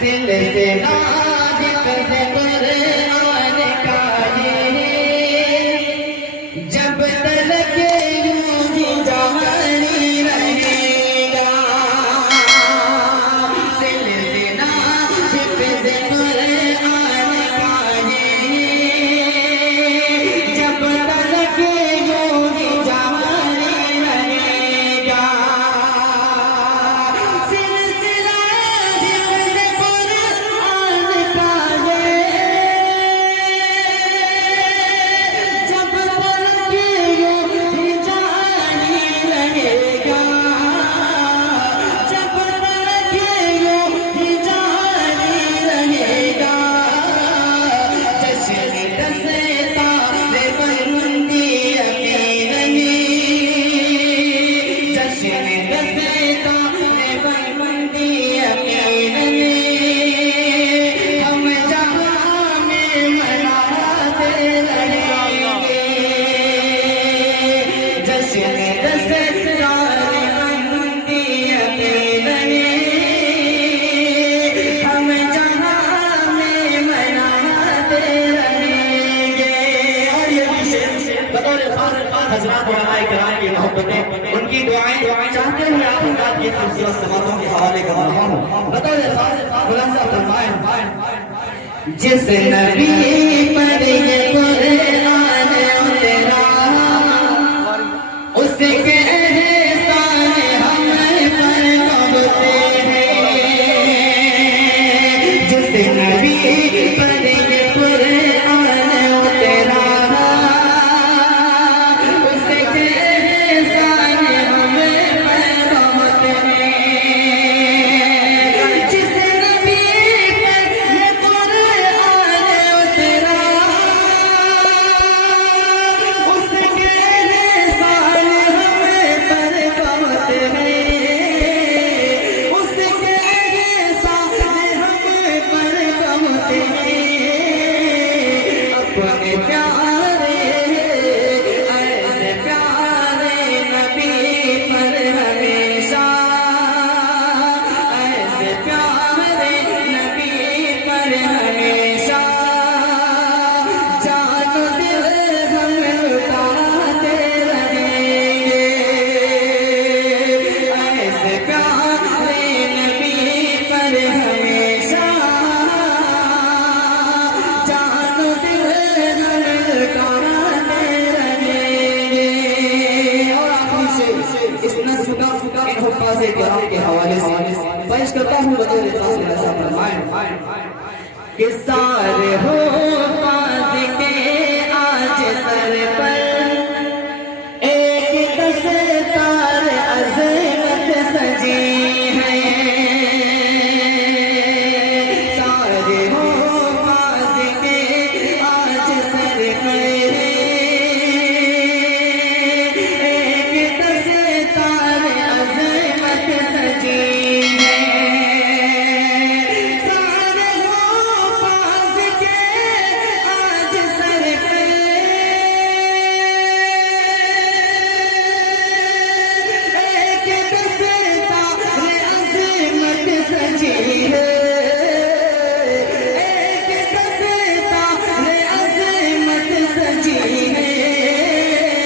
सिलसिला हिफ्ज़ कुरान का ये जब तक यूं ही जारी रहेगा। सिलसिला हिफ्ज़ कुरान का ये जब तक यूं ही जारी रहेगा। सिलसिला हिफ्ज़ कुरान का ये जब तक यूं ही जारी रहेगा। जब तक यूं ही जारी रहेगा। जश्न दस्ता बंदी अमीनी, जश्न दस्ता बंदी अमीनी, हम जहां में मनाते रहेंगे। जश्न दस्ता बंदी अमीनी, हम जहां में मनाते रहेंगे। और ये विशेष बतौर खास हज़रात उलमाए किराम की मोहब्बतें, उनकी दुआएं चाहते हुए आप की खूबसूरत समातों के हवाले कर रहा हूँ। बतौर खास खुलासा फरमाएं, जिस नबी पर ये कुरान उतरा उसके एहसान हम पर कबते हैं। जिस नबी पर ये कुरान उतरा उसके एहसान हम पर कबते हैं। जिस नबी पर ये कुरान उतरा उसके एहसान हम पर कबते हैं। उसके एहसान हम पर कबते हैं। अपने प्यारे ऐसे प्यारे नबी पर हमेशा, ऐसे प्यारे नबी पर हमेशा जानो दिल हम लुटाते रहेंगे। ऐसे प्यारे नबी पर हमेशा जानो दिल हम लुटाते रहेंगे। और आखिरी से इस नस्ल का इन हुक्काज़ किराम के हवाले से पेश करता हूँ। बतौर खास फरमाएं कि सारे हो